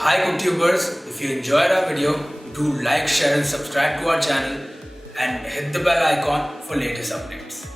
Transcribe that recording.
Hi Cooktubers, if you enjoyed our video, do like, share and subscribe to our channel and hit the bell icon for latest updates.